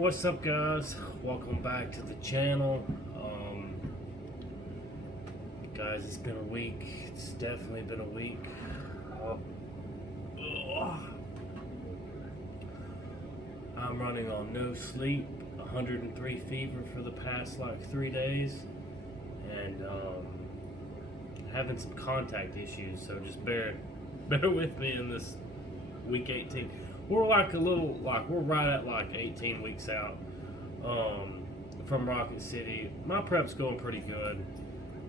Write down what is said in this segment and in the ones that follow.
What's up, guys? Welcome back to the channel. Guys, it's been a week. It's definitely been a week. I'm running on no sleep, 103 fever for the past like 3 days, and having some contact issues. So just bear with me in this week 18. We're we're right at like 18 weeks out from Rocket City. My prep's going pretty good.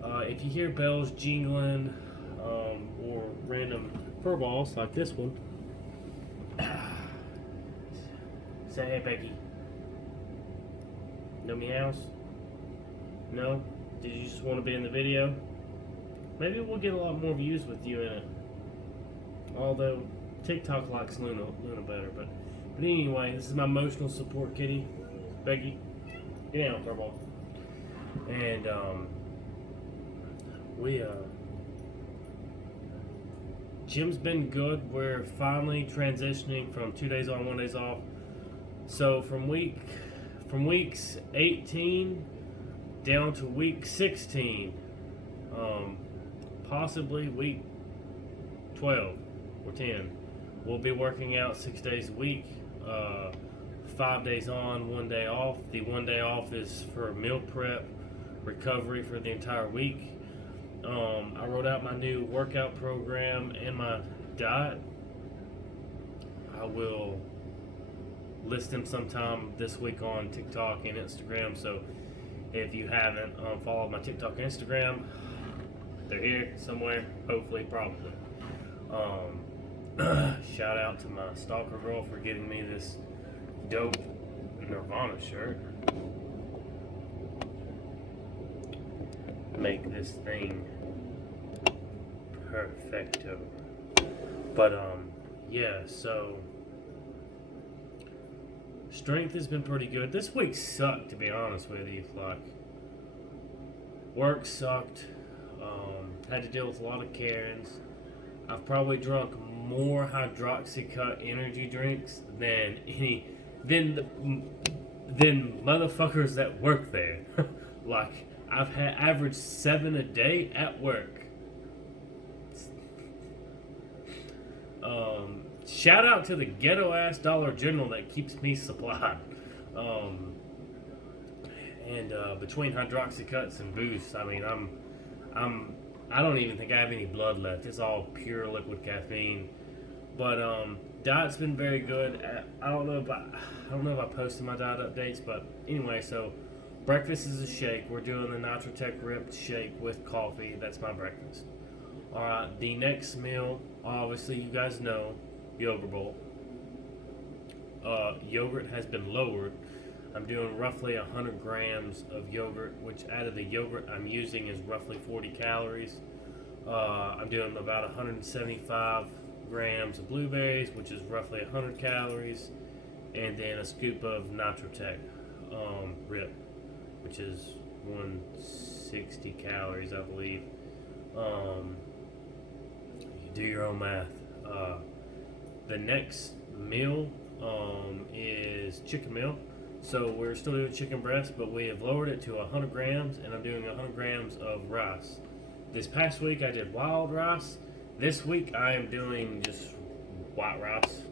If you hear bells jingling or random furballs like this one, say hey, Becky. No meows? No? Did you just want to be in the video? Maybe we'll get a lot more views with you in it. Although TikTok likes Luna better, but anyway, this is my emotional support kitty, Becky. Get down, furball. And gym's been good. We're finally transitioning from 2 days on, 1 days off. So from weeks 18 down to week 16, possibly week 12 or 10, we'll be working out 6 days a week, 5 days on, 1 day off. The 1 day off is for meal prep, recovery for the entire week. I wrote out my new workout program and my diet. I will list them sometime this week on TikTok and Instagram. So if you haven't followed my TikTok and Instagram, they're here somewhere, hopefully, probably. Shout out to my stalker girl for getting me this dope Nirvana shirt. Make this thing perfecto. But yeah, so strength has been pretty good. This week sucked, to be honest with you. Like, work sucked. Had to deal with a lot of Karens. I've probably drunk more Hydroxycut energy drinks than motherfuckers that work there. Like, I've had average 7 a day at work. Shout out to the ghetto ass Dollar General that keeps me supplied. Between Hydroxycuts and Boost, I mean, I don't even think I have any blood left. It's all pure liquid caffeine. But diet's been very good. I don't know if I posted my diet updates, but anyway, so breakfast is a shake. We're doing the Nitrotech Ripped shake with coffee. That's my breakfast. Alright, the next meal, obviously you guys know, yogurt bowl. Yogurt has been lowered. I'm doing roughly 100 grams of yogurt, which out of the yogurt I'm using is roughly 40 calories. I'm doing about 175 grams of blueberries, which is roughly 100 calories, and then a scoop of Nitrotech Rip, which is 160 calories, I believe. You do your own math. The next meal is chicken meal. So we're still doing chicken breast, but we have lowered it to 100 grams, and I'm doing 100 grams of rice. This past week I did wild rice. This week I am doing just white rice.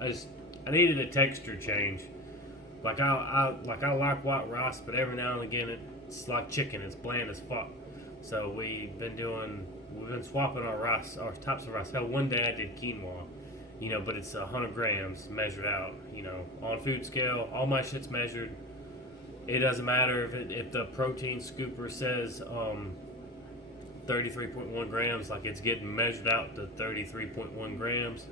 I needed a texture change. Like I like white rice, but every now and again it's like chicken. It's bland as fuck. So we've been swapping our types of rice. Hell, one day I did quinoa. But it's 100 grams measured out, on food scale. All my shit's measured. It doesn't matter if the protein scooper says 33.1 grams, like it's getting measured out to 33.1 grams.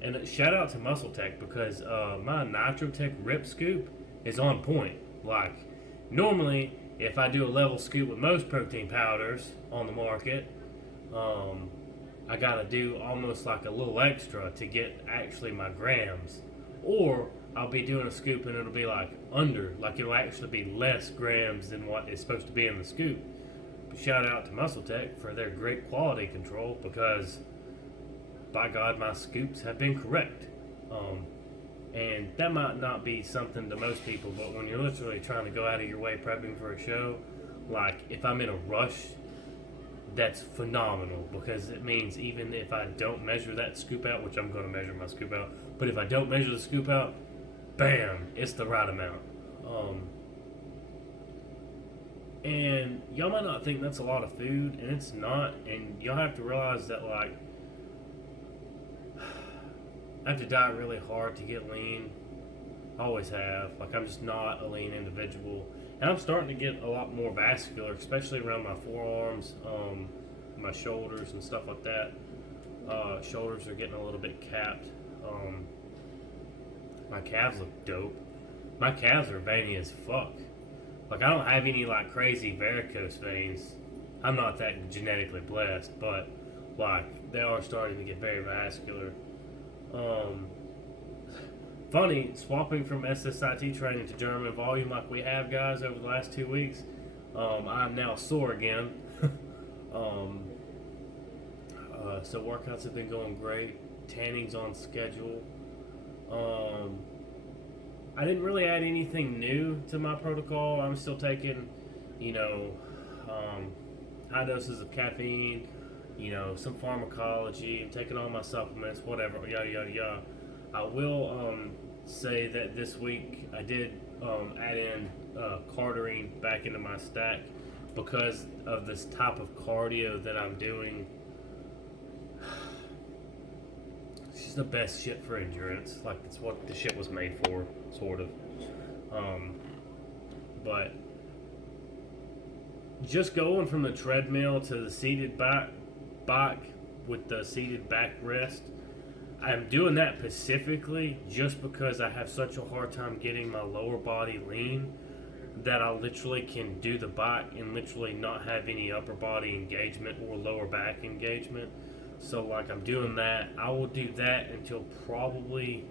And shout out to Muscle Tech, because my Nitrotech Rip Scoop is on point. Like, normally, if I do a level scoop with most protein powders on the market, I gotta do almost like a little extra to get actually my grams. Or I'll be doing a scoop and it'll be like it'll actually be less grams than what is supposed to be in the scoop. But shout out to Muscle Tech for their great quality control, because by God, my scoops have been correct. And that might not be something to most people, but when you're literally trying to go out of your way prepping for a show, like if I'm in a rush, that's phenomenal because it means even if I don't measure that scoop out, which I'm going to measure my scoop out, but if I don't measure the scoop out, bam, it's the right amount. And y'all might not think that's a lot of food, and it's not. And y'all have to realize that, like, I have to diet really hard to get lean. I always have. Like, I'm just not a lean individual. And I'm starting to get a lot more vascular, especially around my forearms, my shoulders, and stuff like that. Shoulders are getting a little bit capped. My calves look dope. My calves are veiny as fuck. Like, I don't have any, like, crazy varicose veins. I'm not that genetically blessed, but, like, they are starting to get very vascular. Funny, swapping from SSIT training to German volume like we have, guys, over the last 2 weeks, I'm now sore again. So workouts have been going great. Tanning's on schedule. I didn't really add anything new to my protocol. I'm still taking, high doses of caffeine, some pharmacology. I'm taking all my supplements, whatever, yada, yada, yada. I will say that this week I did add in cardarine back into my stack because of this type of cardio that I'm doing. It's just the best shit for endurance. Like, that's what the shit was made for, sort of. But just going from the treadmill to the seated bike with the seated backrest, I'm doing that specifically just because I have such a hard time getting my lower body lean that I literally can do the bike and literally not have any upper body engagement or lower back engagement. So, like, I'm doing that. I will do that until probably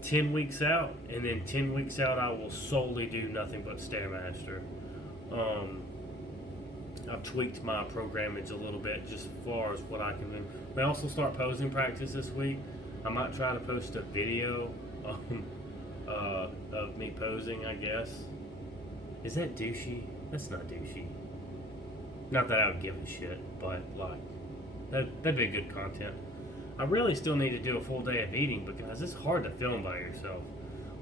10 weeks out, and then 10 weeks out I will solely do nothing but Stairmaster. I've tweaked my programmage a little bit just as far as what I can do. We also start posing practice this week. I might try to post a video of me posing, I guess. Is that douchey? That's not douchey. Not that I would give a shit, but, like, that'd be good content. I really still need to do a full day of eating because it's hard to film by yourself.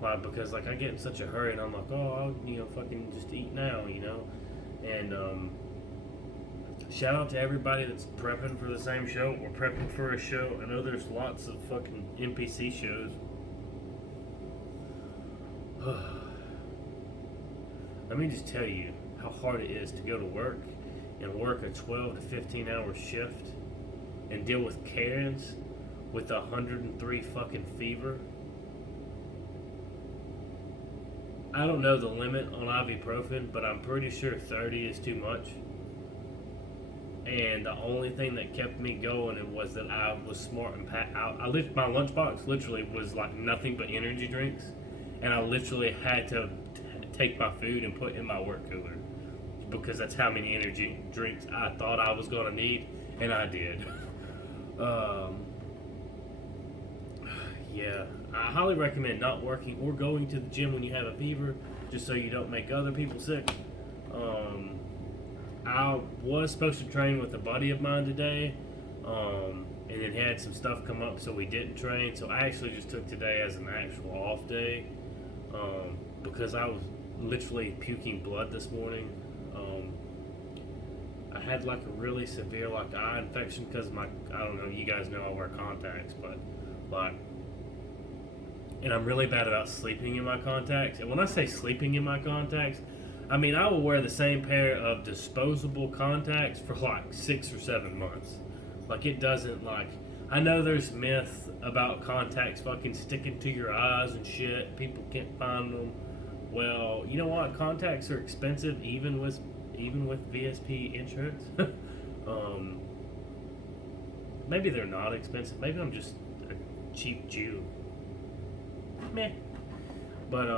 Like, because, like, I get in such a hurry and I'm like, oh, I'll, fucking just eat now, And, shout out to everybody that's prepping for the same show or prepping for a show. I know there's lots of fucking NPC shows. Let me just tell you how hard it is to go to work and work a 12 to 15 hour shift and deal with Karens with 103 fucking fever. I don't know the limit on ibuprofen, but I'm pretty sure 30 is too much. And the only thing that kept me going was that I was smart and my lunchbox literally was like nothing but energy drinks, and I literally had to take my food and put in my work cooler because that's how many energy drinks I thought I was gonna need, and I did. Yeah, I highly recommend not working or going to the gym when you have a fever, just so you don't make other people sick. I was supposed to train with a buddy of mine today, and then had some stuff come up, so we didn't train. So I actually just took today as an actual off day, because I was literally puking blood this morning. I had like a really severe like eye infection because I don't know, you guys know I wear contacts, but like, and I'm really bad about sleeping in my contacts. And when I say sleeping in my contacts, I mean, I will wear the same pair of disposable contacts for like 6 or 7 months. Like, it doesn't, like, I know there's myth about contacts fucking sticking to your eyes and shit. People can't find them. Well, you know what? Contacts are expensive even with VSP insurance. Maybe they're not expensive. Maybe I'm just a cheap Jew. Meh. But,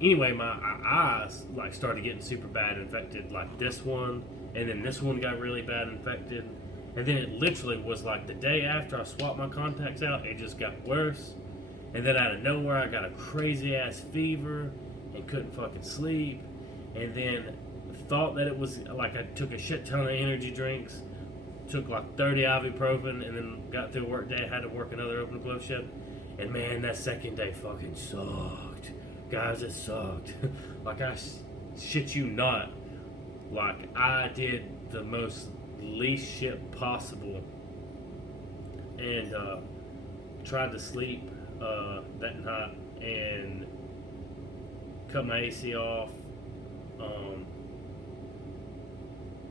anyway, my eyes like started getting super bad infected, like this one, and then this one got really bad infected, and then it literally was like the day after I swapped my contacts out, it just got worse, And then out of nowhere, I got a crazy ass fever and couldn't fucking sleep. And then thought that it was like I took a shit ton of energy drinks, took like 30 ibuprofen, and then got through work day. Had to work another open close shift. And man, that second day fucking sucked. Guys, it sucked. Like, I shit you not. Like, I did the most least shit possible. And tried to sleep that night and cut my AC off.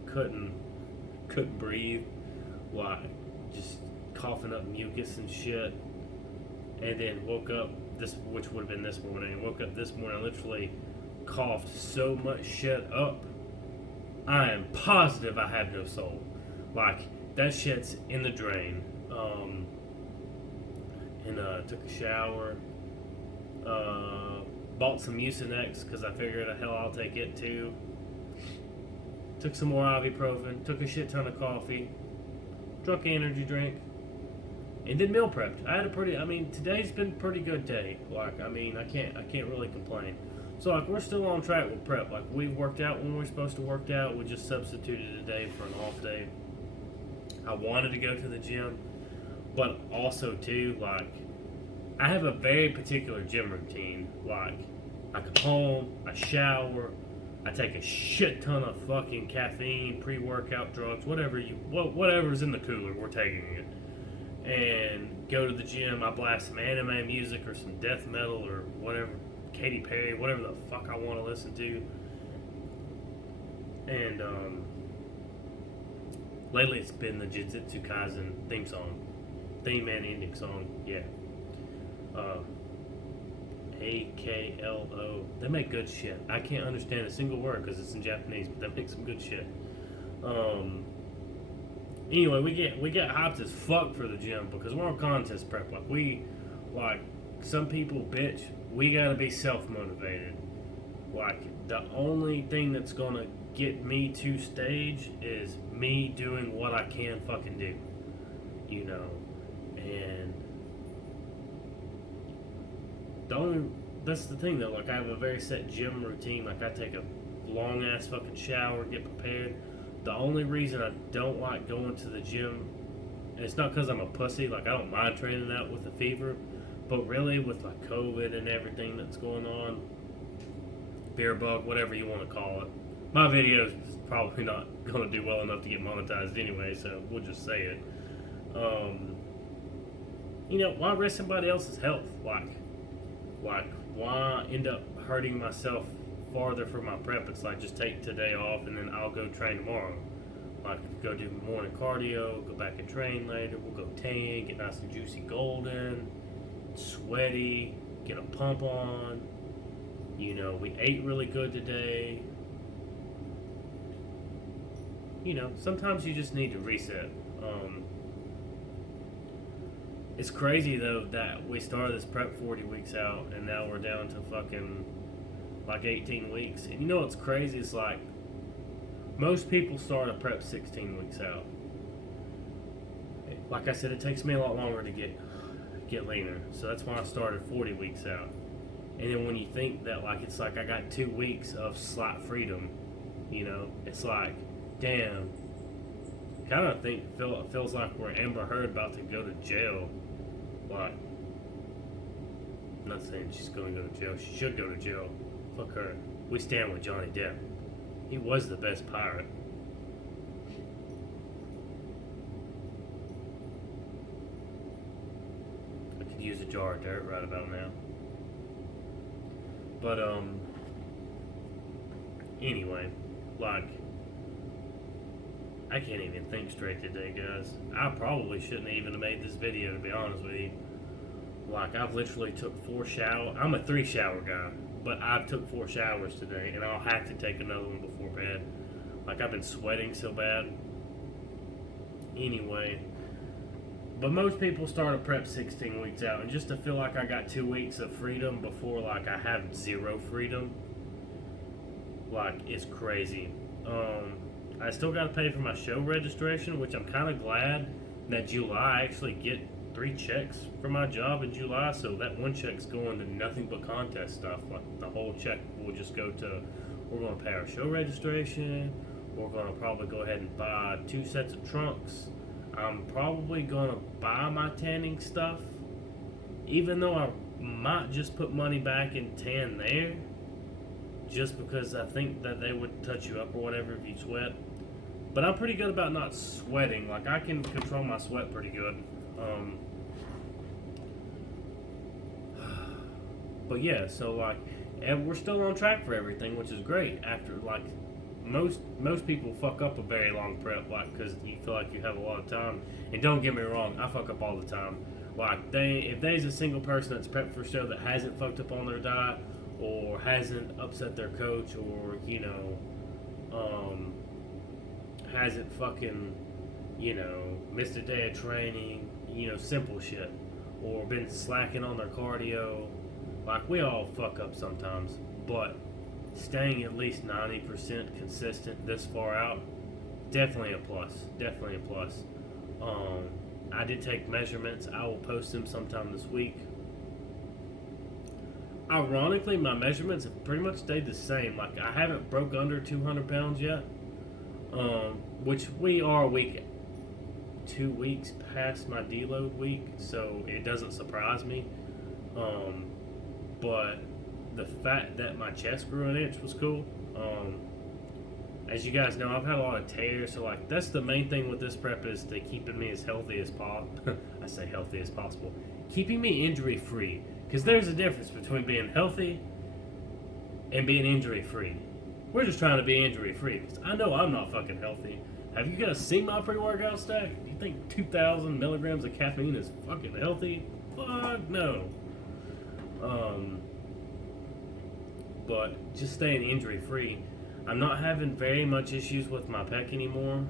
Couldn't breathe. Like, just coughing up mucus and shit. And then woke up which would have been this morning. Woke up this morning, I literally coughed so much shit up. I am positive I have no soul. Like, that shit's in the drain. And took a shower. Bought some Mucinex because I figured the hell I'll take it too. Took some more ibuprofen. Took a shit ton of coffee. Drunk an energy drink. And then meal prepped. Today's been a pretty good day. Like, I can't really complain. So, like, we're still on track with prep. Like, we've worked out when we're supposed to work out. We just substituted a day for an off day. I wanted to go to the gym, but also, too, like, I have a very particular gym routine. Like, I come home, I shower, I take a shit ton of fucking caffeine, pre-workout drugs, whatever's in the cooler, we're taking it. And go to the gym, I blast some anime music or some death metal or whatever, Katy Perry, whatever the fuck I want to listen to. And lately it's been the Jujutsu Kaisen theme and ending song, yeah. AKLO. They make good shit. I can't understand a single word because it's in Japanese, but they make some good shit. Anyway, we get hyped as fuck for the gym because we're on contest prep. Like some people bitch, we gotta be self-motivated. Like, the only thing that's gonna get me to stage is me doing what I can fucking do. You know? And that's the thing though, like, I have a very set gym routine. Like, I take a long ass fucking shower, get prepared. The only reason I don't like going to the gym, and it's not because I'm a pussy, like, I don't mind training out with a fever, but really with like COVID and everything that's going on, beer bug, whatever you want to call it, my video is probably not going to do well enough to get monetized anyway, so we'll just say it. Why risk somebody else's health? Like, why end up hurting myself farther for my prep? It's like, just take today off and then I'll go train tomorrow. Like, go do morning cardio, go back and train later, we'll go tan, get nice and juicy golden, sweaty, get a pump on. We ate really good today. Sometimes you just need to reset. It's crazy though that we started this prep 40 weeks out and now we're down to fucking like 18 weeks. And what's crazy? It's like most people start a prep 16 weeks out. Like I said, it takes me a lot longer to get leaner. So that's why I started 40 weeks out. And then when you think that, like, it's like I got 2 weeks of slight freedom, it's like, damn. Kind of feels like we're Amber Heard about to go to jail. Like, I'm not saying she's going to go to jail. She should go to jail. Fuck her. We stand with Johnny Depp. He was the best pirate. I could use a jar of dirt right about now. But, anyway, like, I can't even think straight today, guys. I probably shouldn't even have made this video, to be honest with you. Like, I've literally took 4 showers. I'm a 3 shower guy, but I've took 4 showers today, and I'll have to take another one before bed. Like, I've been sweating so bad. Anyway, but most people start a prep 16 weeks out, and just to feel like I got 2 weeks of freedom before, like, I have 0 freedom, like, it's crazy. I still got to pay for my show registration, which I'm kind of glad that July I actually get 3 checks for my job in July, so that one check's going to nothing but contest stuff. Like the whole check will just go to, we're going to pay our show registration. We're going to probably go ahead and buy 2 sets of trunks. I'm probably going to buy my tanning stuff, even though I might just put money back and tan there, just because I think that they would touch you up or whatever if you sweat. But I'm pretty good about not sweating. Like, I can control my sweat pretty good. But yeah, so like, and we're still on track for everything, which is great. After like, most people fuck up a very long prep, like, because you feel like you have a lot of time. And don't get me wrong, I fuck up all the time. Like, if there's a single person that's prepped for a show that hasn't fucked up on their diet, or hasn't upset their coach, or hasn't fucking, missed a day of training, simple shit, or been slacking on their cardio. Like, we all fuck up sometimes, but staying at least 90% consistent this far out, definitely a plus. Definitely a plus. I did take measurements. I will post them sometime this week. Ironically, my measurements have pretty much stayed the same. Like, I haven't broke under 200 pounds yet, which we are 2 weeks past my deload week, so it doesn't surprise me. But the fact that my chest grew an inch was cool. As you guys know, I've had a lot of tears, so like, that's the main thing with this prep, is to keeping me as healthy as possible. I say healthy as possible. Keeping me injury free. Because there's a difference between being healthy and being injury free. We're just trying to be injury free, because I know I'm not fucking healthy. Have you guys seen my pre-workout stack? Do you think 2,000 milligrams of caffeine is fucking healthy? Fuck no. But just staying injury free. I'm not having very much issues with my pec anymore.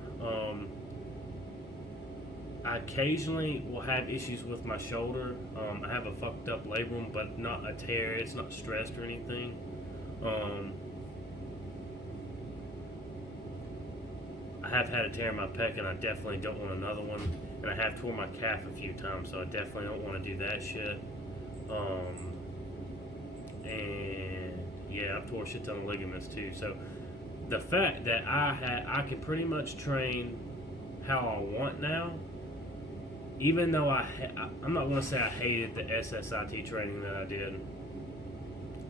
I occasionally will have issues with my shoulder. I have a fucked up labrum, but not a tear. It's not stressed or anything. I have had a tear in my pec, and I definitely don't want another one. And I have torn my calf a few times, so I definitely don't want to do that shit. And yeah, I've tore a shit ton of ligaments too. So the fact that I can pretty much train how I want now, even though I'm not going to say I hated the SSIT training that I did,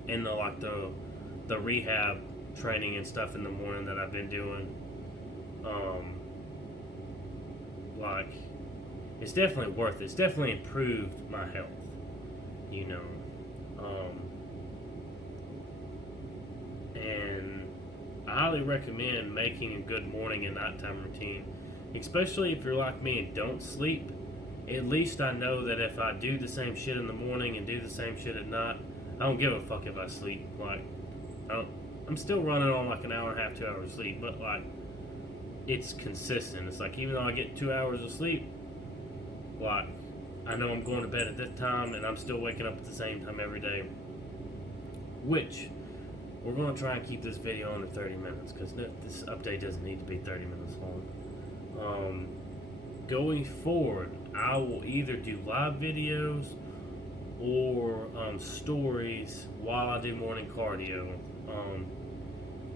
and the rehab training and stuff in the morning that I've been doing. Like, it's definitely worth it. It's definitely improved my health, and I highly recommend making a good morning and nighttime routine, especially if you're like me and don't sleep. At least I know that if I do the same shit in the morning and do the same shit at night, I don't give a fuck if I sleep. Like, I'm still running on like an hour and a half, 2 hours of sleep, but like, it's consistent. It's like, even though I get 2 hours of sleep, like, I know I'm going to bed at this time, and I'm still waking up at the same time every day. Which, we're going to try and keep this video under 30 minutes, because this update doesn't need to be 30 minutes long. Going forward, I will either do live videos or stories while I do morning cardio.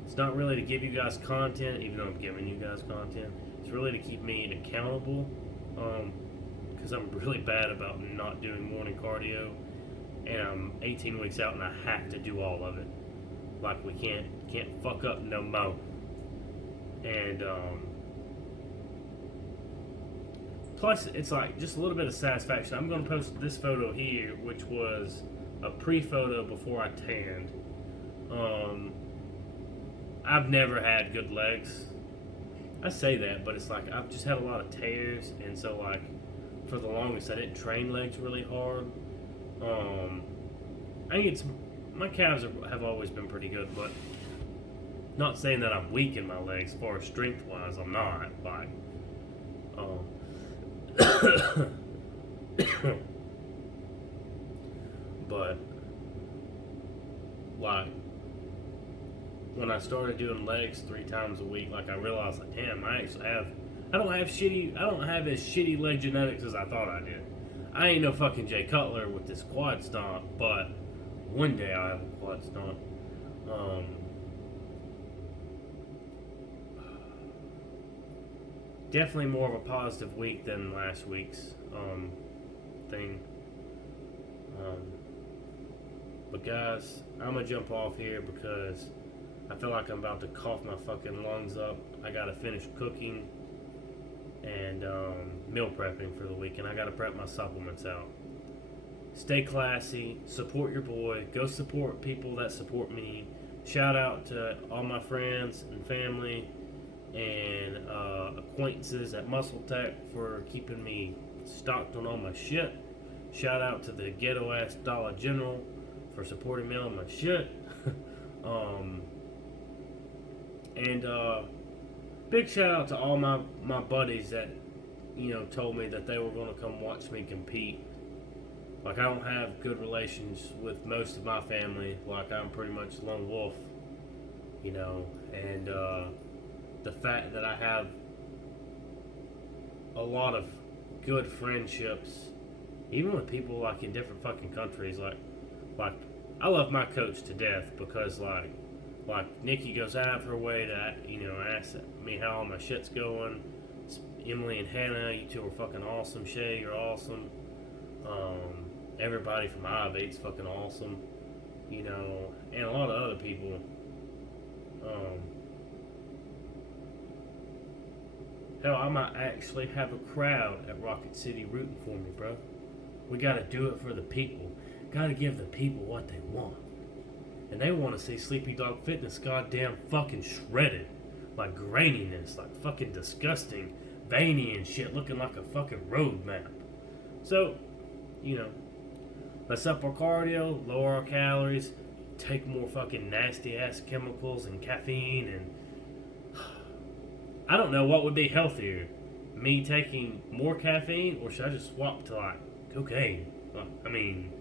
It's not really to give you guys content, even though I'm giving you guys content. It's really to keep me accountable, because I'm really bad about not doing morning cardio, and I'm 18 weeks out and I have to do all of it. Like, we can't fuck up no more. And plus, it's like just a little bit of satisfaction. I'm going to post this photo here, which was a pre-photo before I tanned. I've never had good legs. I say that, but it's like, I've just had a lot of tears, and so like, for the longest I didn't train legs really hard. I think my calves have always been pretty good, but not saying that I'm weak in my legs. As far as strength wise, I'm not. Like, but like, when I started doing legs 3 times a week, like, I realized, like, damn, I don't have as shitty leg genetics as I thought I did. I ain't no fucking Jay Cutler with this quad stomp, but one day I'll have a quad stomp. Definitely more of a positive week than last week's thing. But guys, I'm gonna jump off here because I feel like I'm about to cough my fucking lungs up. I gotta finish cooking and meal prepping for the week, and I gotta prep my supplements out. Stay classy, support your boy, go support people that support me. Shout out to all my friends and family and acquaintances at Muscle Tech for keeping me stocked on all my shit. Shout out to the ghetto ass Dollar General for supporting me on my shit. And big shout out to all my buddies that, you know, told me that they were going to come watch me compete. Like, I don't have good relations with most of my family. Like, I'm pretty much lone wolf, you know, and the fact that I have a lot of good friendships, even with people like in different fucking countries, like I love my coach to death because like Nikki goes out of her way to, you know, ask me how all my shit's going. Emily and Hannah, you two are fucking awesome. Shay, you're awesome. Everybody from I-8's fucking awesome, you know, and a lot of other people. Hell, I might actually have a crowd at Rocket City rooting for me, bro. We gotta do it for the people. Gotta give the people what they want. And they want to see Sleepy Dog Fitness goddamn fucking shredded. Like graininess, like fucking disgusting, veiny and shit, looking like a fucking road map. So, you know, let's up our cardio, lower our calories, take more fucking nasty ass chemicals and caffeine, and I don't know what would be healthier. Me taking more caffeine, or should I just swap to like cocaine? I mean,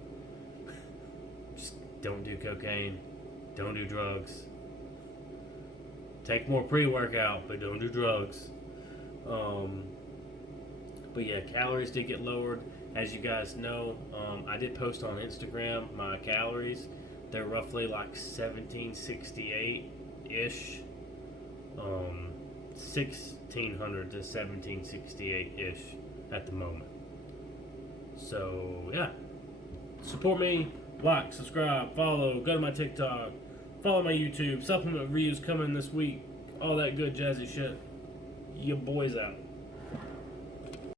just don't do cocaine, don't do drugs. Take more pre-workout, but don't do drugs. But yeah, calories did get lowered. As you guys know, I did post on Instagram my calories. They're roughly like 1768-ish. 1600 to 1768-ish at the moment. So, yeah. Support me. Like, subscribe, follow, go to my TikTok, follow my YouTube, supplement reviews coming this week, all that good jazzy shit. Your boy's out.